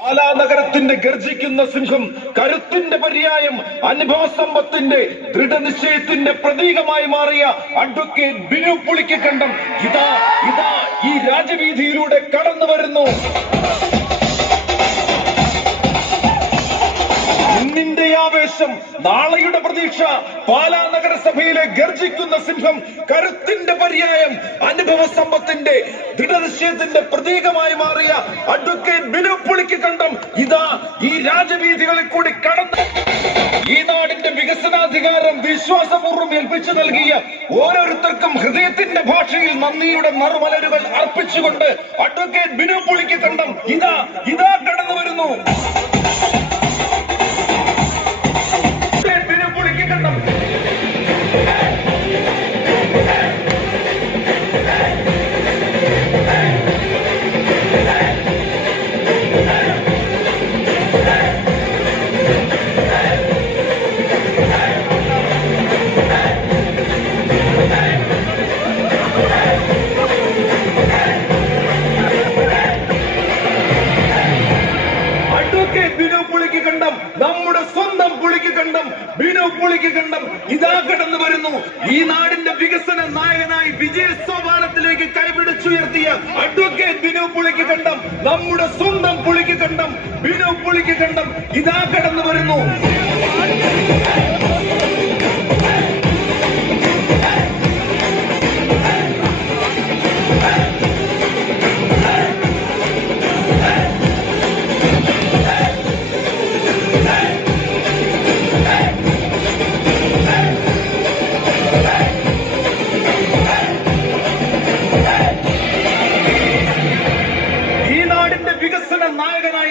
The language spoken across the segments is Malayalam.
പാലാനഗരത്തിന്റെ ഗർജിക്കുന്ന സിംഹം കരുത്തിന്റെ പര്യായം അനുഭവ സമ്പത്തിന്റെ ദൃഢനിശ്ചയത്തിന്റെ പ്രതീകമായി മാറിയ അഡ്വക്കേറ്റ് ബിനു പുളിക്ക് കണ്ടം ഇതാ ഇതാ ഈ രാജവീതിയിലൂടെ കടന്നു വരുന്നു നാളെയുടെ പ്രതീക്ഷ പാലാ നഗരസഭയിലെ ഗർജിക്കുന്ന സിംഹം കരുത്തിന്റെ പര്യായം അനുഭവ സമ്പത്തിന്റെ ദൃഢനിശ്ചയത്തിന്റെ പ്രതീകമായി മാറിയ അഡ്വക്കേറ്റ് ബിനു പുളിക്ക് കണ്ടം ഇതാ ഈ രാജവീതികളിൽ കൂടി കടന്ന് ഈ നാടിന്റെ വികസനാധികാരം വിശ്വാസപൂർവം ഏൽപ്പിച്ചു നൽകിയ ഓരോരുത്തർക്കും ഹൃദയത്തിന്റെ ഭാഷയിൽ നന്ദിയുടെ നറുമലരുകൾ അർപ്പിച്ചുകൊണ്ട് അഡ്വക്കേറ്റ് ബിനു പുളിക്ക് കണ്ടം ഇതാ ഇതാ കടന്നു വരുന്നു ബിനു പുളിക്ക് കണ്ടം നമ്മുടെ സ്വന്തം പുളിക്ക് കണ്ടം ബിനു പുളിക്ക് കണ്ടം ഇതാ കടന്നു വരുന്നു. ഈ നാടിന്റെ വികസന നായകനായി വിജയ സോപാനത്തിലേക്ക് കൈപിടിച്ചുയർത്തിയ അഡ്വക്കേറ്റ് ബിനു പുളിക്ക് കണ്ടം നമ്മുടെ സ്വന്തം പുളിക്ക് കണ്ടം ബിനു പുളിക്ക് കണ്ടം ഇതാ കടന്നു വരുന്നു.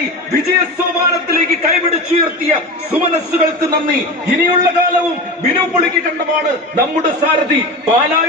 നായകനായി വിജയ സോപാനത്തിലേക്ക് കൈപിടിച്ചുയർത്തിയ സുമനസ്സുകൾക്ക് നന്ദി. ഇനിയുള്ള കാലവും ബിനു പുളിക്ക് കണ്ടമാണ് നമ്മുടെ സാരഥി പാലായുടെ